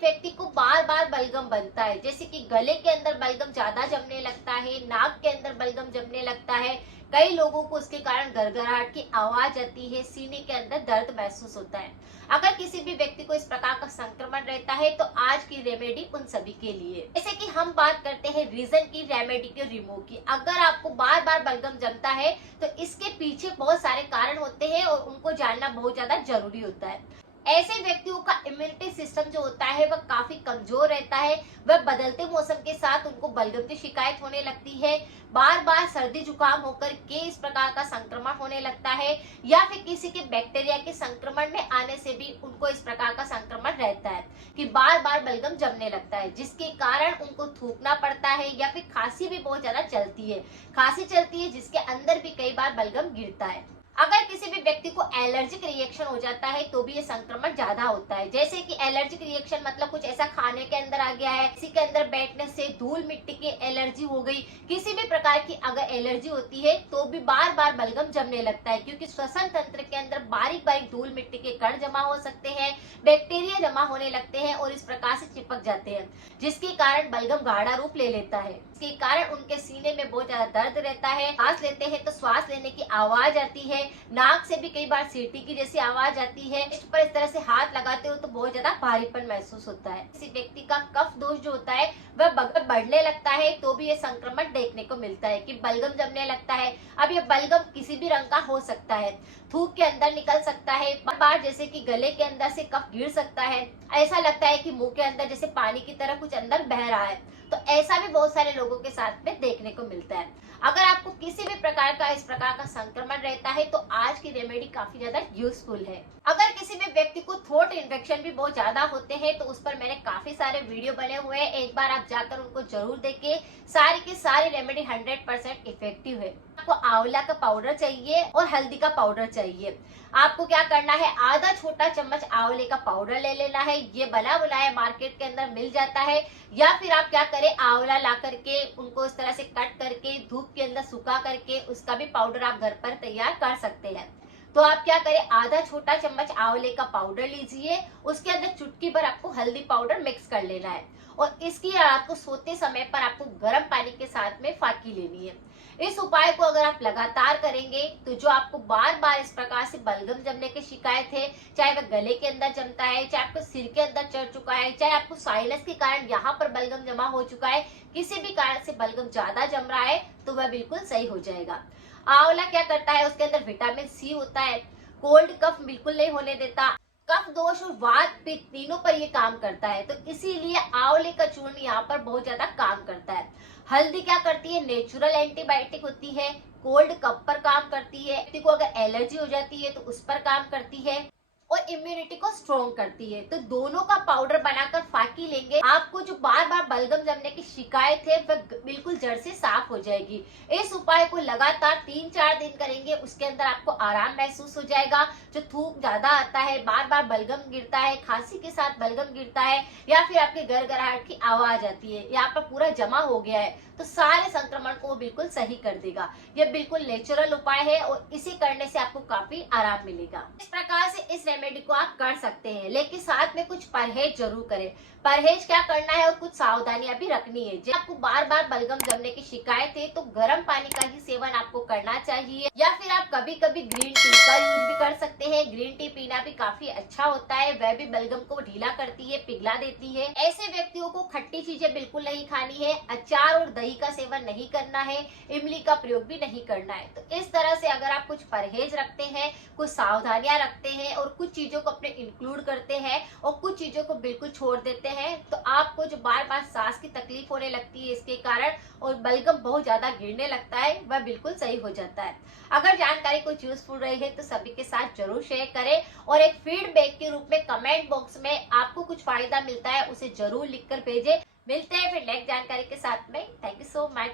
व्यक्ति को बार बार बलगम बनता है, जैसे कि गले के अंदर बलगम ज्यादा जमने लगता है, नाक के अंदर बलगम जमने लगता है, कई लोगों को उसके कारण गड़गड़ाहट की आवाज आती है, सीने के अंदर दर्द महसूस होता है। अगर किसी भी व्यक्ति को इस प्रकार का संक्रमण रहता है तो आज की रेमेडी उन सभी के लिए। जैसे कि हम बात करते हैं रीजन की, रेमेडी के रिमूव की। अगर आपको बार बार बलगम जमता है तो इसके पीछे बहुत सारे कारण होते हैं और उनको जानना बहुत ज्यादा जरूरी होता है। ऐसे व्यक्तियों का इम्यूनिटी सिस्टम जो होता है वह काफी कमजोर रहता है। वह बदलते मौसम के साथ उनको बलगम की शिकायत होने लगती है, बार बार सर्दी जुकाम होकर के इस प्रकार का संक्रमण होने लगता है, या फिर किसी के बैक्टीरिया के संक्रमण में आने से भी उनको इस प्रकार का संक्रमण रहता है कि बार बार बलगम जमने लगता है, जिसके कारण उनको थूकना पड़ता है, या फिर खांसी भी बहुत ज्यादा चलती है, खांसी चलती है जिसके अंदर भी कई बार बलगम गिरता है। अगर किसी भी व्यक्ति को एलर्जिक रिएक्शन हो जाता है तो भी ये संक्रमण ज्यादा होता है। जैसे कि एलर्जिक रिएक्शन मतलब कुछ ऐसा खाने के अंदर आ गया है, किसी के अंदर बैठने से, धूल मिट्टी की एलर्जी हो गई, किसी भी प्रकार की अगर एलर्जी होती है तो भी बार बार बलगम जमने लगता है, क्योंकि श्वसन तंत्र के अंदर बारीक बारीक धूल मिट्टी के कण जमा हो सकते हैं, बैक्टीरिया जमा होने लगते हैं और इस प्रकार से चिपक जाते हैं, जिसके कारण बलगम गाढ़ा रूप ले लेता है। इसके कारण उनके सीने में बहुत ज्यादा दर्द रहता है, सांस लेते हैं तो श्वास लेने की आवाज आती है, नाक से भी कई बार सीटी की जैसी आवाज आती है, इस पर इस तरह से हाथ लगाते हो तो बहुत ज्यादा भारीपन महसूस होता है। किसी व्यक्ति का कफ दोष जो होता है वह बढ़ने लगता है तो भी ये संक्रमण देखने को मिलता है कि बलगम जमने लगता है। अब ये बलगम किसी भी रंग का हो सकता है, थूक के अंदर निकल सकता है, बार जैसे कि गले के अंदर से कफ गिर सकता है, ऐसा लगता है कि मुंह के अंदर जैसे पानी की तरह कुछ अंदर बह रहा है, तो ऐसा भी बहुत सारे लोगों के साथ में देखने को मिलता है। अगर आपको किसी भी प्रकार का इस प्रकार का संक्रमण रहता है तो आज की रेमेडी काफी ज्यादा यूजफुल है। अगर किसी भी व्यक्ति को थ्रोट इन्फेक्शन भी बहुत ज्यादा होते हैं तो उस पर मैंने काफी सारे वीडियो बने हुए हैं, एक बार आप जाकर उनको जरूर देखें। सारी की सारी रेमेडी 100% इफेक्टिव है। आपको आंवला का पाउडर चाहिए और हल्दी का पाउडर चाहिए। आपको क्या करना है, आधा छोटा चम्मच आंवले का पाउडर ले लेना है, ये बना बनाया मार्केट के अंदर मिल जाता है, या फिर आप क्या करें, आंवला ला करके उनको इस तरह से कट करके धूप के अंदर सुखा करके उसका भी पाउडर आप घर पर तैयार कर सकते हैं। तो आप क्या करें, आधा छोटा चम्मच आंवले का पाउडर लीजिए, उसके अंदर चुटकी भर आपको हल्दी पाउडर मिक्स कर लेना है और इसकी रात को सोते समय पर आपको गर्म पानी के साथ में फाकी लेनी है। इस उपाय को अगर आप लगातार करेंगे तो जो आपको बार बार इस प्रकार से बलगम जमने की शिकायत है, चाहे वह गले के अंदर जमता है, चाहे आपको सिर के अंदर चढ़ चुका है, चाहे आपको साइनस के कारण यहाँ पर बलगम जमा हो चुका है, किसी भी कारण से बलगम ज्यादा जम रहा है तो वह बिल्कुल सही हो जाएगा। आंवला क्या करता है, उसके अंदर विटामिन सी होता है, कोल्ड कफ बिल्कुल नहीं होने देता, कफ दोष और वात पित्त तीनों पर ये काम करता है, तो इसीलिए आंवले का चूर्ण यहाँ पर बहुत ज्यादा काम करता है। हल्दी क्या करती है, नेचुरल एंटीबायोटिक होती है, कोल्ड कफ पर काम करती है, व्यक्ति को अगर एलर्जी हो जाती है तो उस पर काम करती है और इम्यूनिटी को स्ट्रॉन्ग करती है। तो दोनों का पाउडर बनाकर फाकी लेंगे, आपको जो बार बार बलगम जमने की शिकायत है वह बिल्कुल जड़ से साफ हो जाएगी। इस उपाय को लगातार 3-4 दिन करेंगे, उसके अंदर आपको आराम महसूस हो जाएगा। जो थूक ज्यादा आता है, बार बार बलगम गिरता है, खांसी के साथ बलगम गिरता है, या फिर आपके गड़गड़ाहट की आवाज आती है, यहाँ पर पूरा जमा हो गया है, तो सारे संक्रमण को बिल्कुल सही कर देगा। यह बिल्कुल नेचुरल उपाय है और इसे करने से आपको काफी आराम मिलेगा। इस प्रकार से इस रेमेडी को आप कर सकते हैं, लेकिन साथ में कुछ परहेज जरूर करें। परहेज क्या करना है और कुछ सावधानियां भी रखनी है। जब आपको बार बार बलगम जमने की शिकायत है तो गर्म पानी का ही सेवन आपको करना चाहिए, या फिर आप कभी कभी ग्रीन टी का यूज भी कर सकते हैं। ग्रीन टी पीना भी काफी अच्छा होता है, वह भी बलगम को ढीला करती है, पिघला देती है। ऐसे व्यक्तियों को खट्टी चीजें बिल्कुल नहीं खानी है, अचार और दही का सेवन नहीं करना है, इमली का प्रयोग भी नहीं करना है। तो इस तरह से अगर आप कुछ परहेज रखते हैं, कुछ सावधानियां रखते हैं और कुछ चीजों को अपने इंक्लूड करते हैं और कुछ चीजों को बिल्कुल छोड़ देते हैं, तो आपको जो बार बार सांस की तकलीफ होने लगती है इसके कारण और बलगम बहुत ज्यादा गिरने लगता है, वह बिल्कुल सही हो जाता है। अगर जानकारी कुछ यूजफुल रही है तो सभी के साथ जरूर शेयर करें और एक फीडबैक के रूप में कमेंट बॉक्स में आपको कुछ फायदा मिलता है उसे जरूर लिखकर भेजें। मिलते हैं फिर नेक्स्ट जानकारी के साथ में। Thank you so much.